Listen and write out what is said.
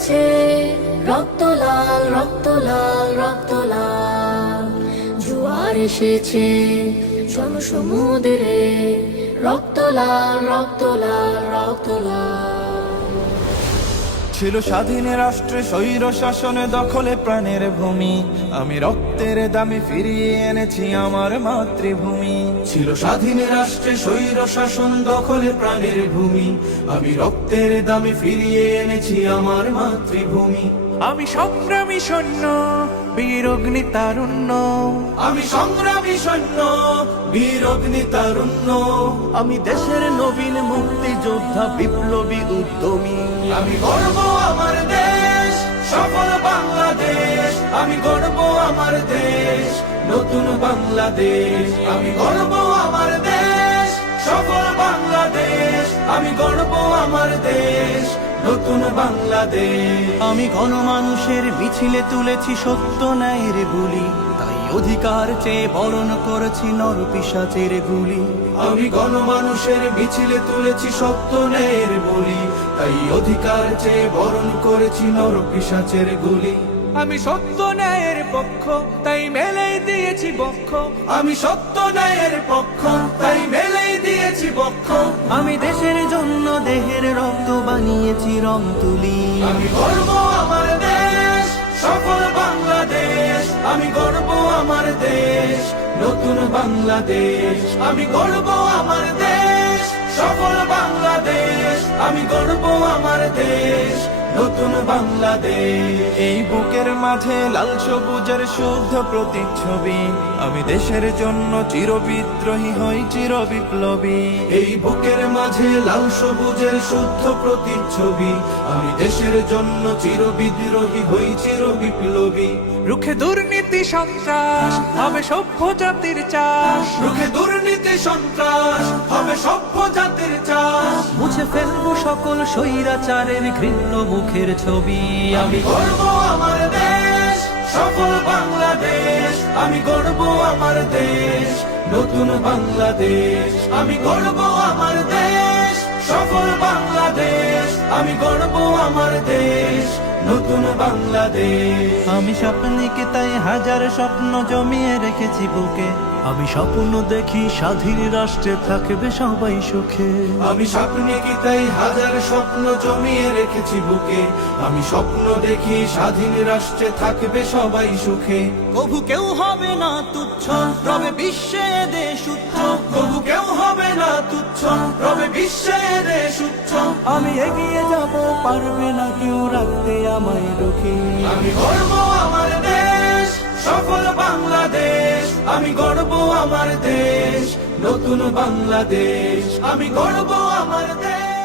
গেছে রক্ত লাল, রক্ত লাল, রক্ত লাল। জোয়ার এসেছে জনসমুদ্রে, রক্ত লাল, রক্ত লাল, রক্ত লাল। ছিল স্বাধীন রাষ্ট্রে স্বৈর শাসনে দখলে প্রাণের ভূমি, আমি রক্তের দামে ফিরিয়ে এনেছি আমার মাতৃভূমি। ছিল স্বাধীন রাষ্ট্রে স্বৈর শাসন দখলে প্রাণের ভূমি, আমি রক্তের দামে ফিরিয়ে এনেছি আমার মাতৃভূমি। আমি সংগ্রামী সৈন্য, বীর অগ্নি তারুণ্য। আমি সংগ্রামী সৈন্য, বীর অগ্নি তারুণ্য। আমি দেশের নবীন মুক্তিযোদ্ধা, বিপ্লবী উদ্যমী। আমি গর্ব আমার দেশ, সফল বাংলাদেশ। আমি গর্ব আমার দেশ, নতুন বাংলাদেশ। আমি গর্ব আমার দেশ, সফল বাংলাদেশ। আমি গর্ব আমার দেশ, নতুন বাংলাদেশ। আমি গণমানুষের মিছিলে তুলেছি সত্য ন্যায়ের বুলি, তাই অধিকার চেয়ে বরণ করেছি নরপিশাচের গুলি। আমি গণমানুষের মিছিলে তুলেছি সত্য ন্যায়ের বলি, তাই অধিকার চেয়ে বরণ করেছি নরপিশাচের গুলি। আমি সত্য ন্যায়ের পক্ষ, তাই মেলেই দিয়েছি বক্ষ। আমি সত্য ন্যায়ের পক্ষ, তাই মেলেই দিয়েছি বক্ষ। আমি দেশের জন্য দেহের রক্ত বানিয়েছি রং তুলি। আমি গর্ব আমার দেশ, সফল বাংলাদেশ। আমি গর্ব আমার দেশ, নতুন বাংলাদেশ। আমি গর্ব আমার দেশ, সফল বাংলাদেশ। আমি গর্ব আমার দেশ, নতুন বাংলাদেশ। এই বুকের মাঝে লাল সবুজের শুদ্ধ প্রতিচ্ছবি, আমি দেশের জন্য চির বিদ্রোহী হই চির বিপ্লবী। এই বুকের মাঝে লাল সবুজের শুদ্ধ প্রতিচ্ছবি, আমি দেশের জন্য চির বিদ্রোহী হই চির বিপ্লবী। রুখে দুর্নীতি সন্ত্রাস হবে সভ্য জাতির চাষ। রুখে দুর্নীতি সন্ত্রাস হবে সভ্য জাতির চাষ। মুছে ফেলবো সকল স্বৈরাচারের ঘৃণ্য মুখের ছবি। আমি গর্ব আমার দেশ, সফল বাংলাদেশ। আমি গর্ব আমার দেশ, নতুন বাংলাদেশ। আমি গর্ব আমার দেশ, সফল বাংলাদেশ। আমি গর্ব আমার দেশ, নতুন বাংলাদেশ। আমি স্বপ্নকে তাই হাজার স্বপ্ন জমিয়ে রেখেছি বুকে। আমি স্বপ্ন দেখি স্বাধীন রাষ্ট্রে থাকবে সবাই সুখে। আমি স্বপ্নে কি তাই হাজার স্বপ্ন জমিয়ে রেখেছি বুকে। আমি স্বপ্ন দেখি স্বাধীন রাষ্ট্রে থাকবে সবাই সুখে। কভু কেউ হবে না তুচ্ছ, রবে বিশ্বে দেশ উচ্চ। তবু কেউ হবে না তুচ্ছ, রবে বিশ্বে দেশ উচ্চ। আমি এগিয়ে যাব, পারবে না কেউ রাখতে আমায় রুখে। আমি গর্ব আমার দেশ, সফল বাংলাদেশ। আমি গর্ব আমার দেশ, নতুন বাংলাদেশ। আমি গর্ব আমার দেশ।